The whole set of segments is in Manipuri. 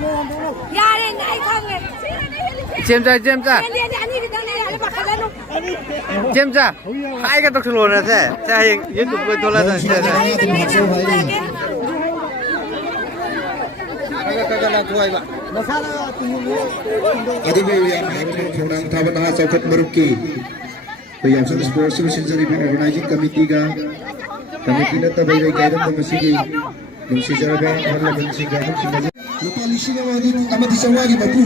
야래 나이 강해. 잼자 잼자 잼자 하이가 또 들어오네 자 유튜브 돌아다니 Adibuyam Phonang Thabana Chaukat Maruki Payam Sang Sports Sinjari Organizing Committee ga Committee na tabai gairam da masigi nungsi jaraba parliament singa singa lupa lising amadi amati sawagi bapu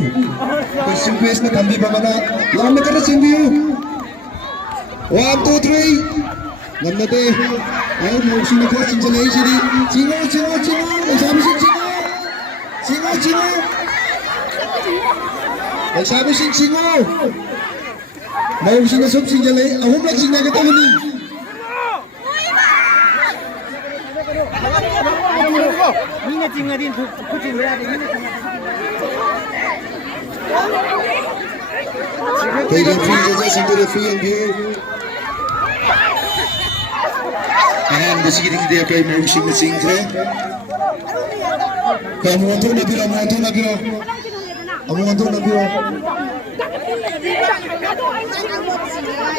question quest na thambi bamana lamna kara singiu 1 2 3 namnate ay nungsi na kara sinjalai siri singo singo singo sabi singo singo sabi singo nungsi na sob sinjalai ahum lak singa kata bani 니네 찡어린 굳이 왜 해야 돼? They don't feel just into the free and view. And the city they play motion with sing there. Come on to Nabila, I want to Nabila. I want to Nabila.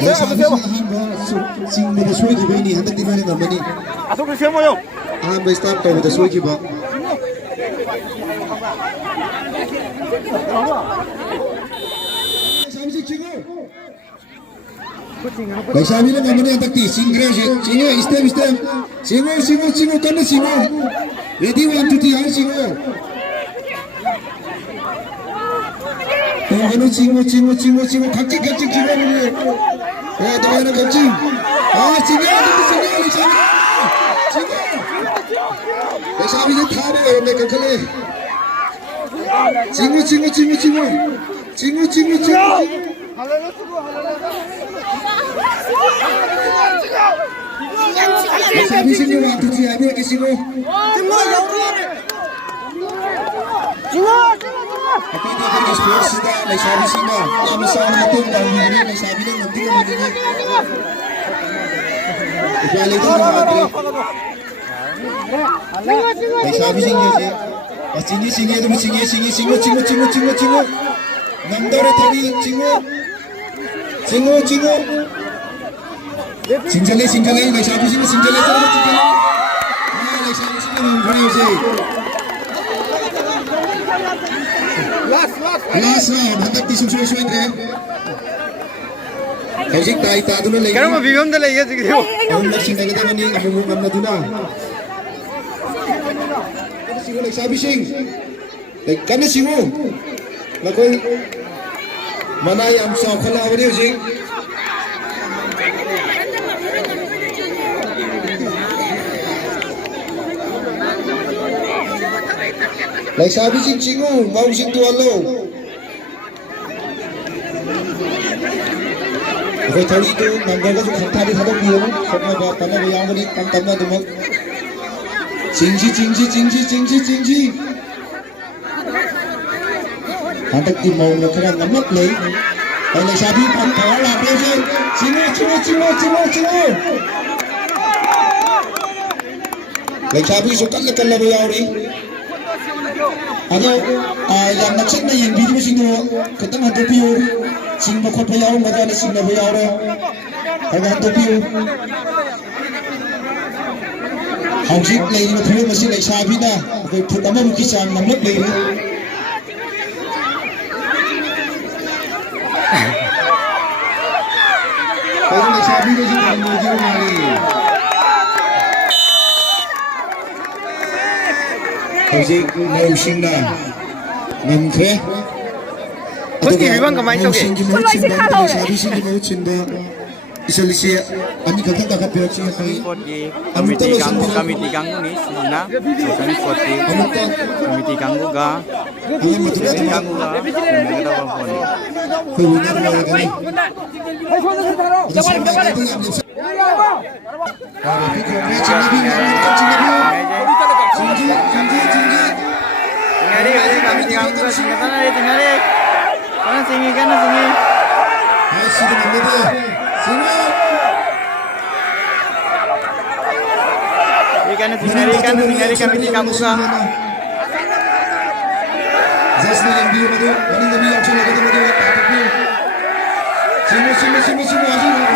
Let's have a sing with the swaggy penny and the dividing of money. 아, 또 그렇게 해봐요. I'm by start with the swaggy bar. Basabi na naman yung takti, singre, singo, step, singo, kana singo. Ready, 1, 2, 3, singo. ano, singo, kakik, singo. Ito na kakik. Singo, singo. Basabi na tama, may kakali. Singo. Sabi sinyo wa tu siya ni kisino. Tapi dia kan sports sida may sabi sinyo. Ang sa natin ang hindi may sabi lang hindi mo hindi. Ipali ito na ate. May sabi sinyo siya. Singi ito singo. Namdore tani singo. Sinjalai, may sabi sila sinjalai sa mga sinjalai. May sabi sila mga kaniyo siya. Last na, hanggang tisong rin. Kasi tayo tato na lang. Kaya mabibigam na lang yan siguro. Ang nagsing naganda man yung amumungam na doon na. Siguro nagsabi siyang, kana siyo. Nakoy, manay ang sa kalawa niyo siyang. Like sabi sing singo, mau sing tualo. Ako tadi itu nanggaga jo khattari thadok diyo, sabna ba pana ba yang ni tam tamna dumok. Singji. Hantak di mau na kara namak lay. Ay like sabi pan thawala pe je. Singo. Like sabi sukat na kala ba yauri. Ano, yang naksit na yung video sino, katang hantopiyo, sing makot pa yaw, madala sing na bayaw rin, kaya hantopiyo. Hausik na yung natuloy masin ay sabi na, okay, putama mo kisang namlap na yun. Kaya nagsabi na yung pangmagyo mali. Howsik motion na namkhe Kunti bibang kamay to ke sabi singi motion da isalisi ani kata kata pera siya kay Committee ganggu ni sina Susan Forti Committee ganggu ga ang matulad ganggu ga kita phone kuya na gani tinggali committee ganggu ga sina kana re tinggali kana singi sige namito sino ikan committee ganggu ga biyu madu, maning dami yakshin lagi madu, tapi sini hasil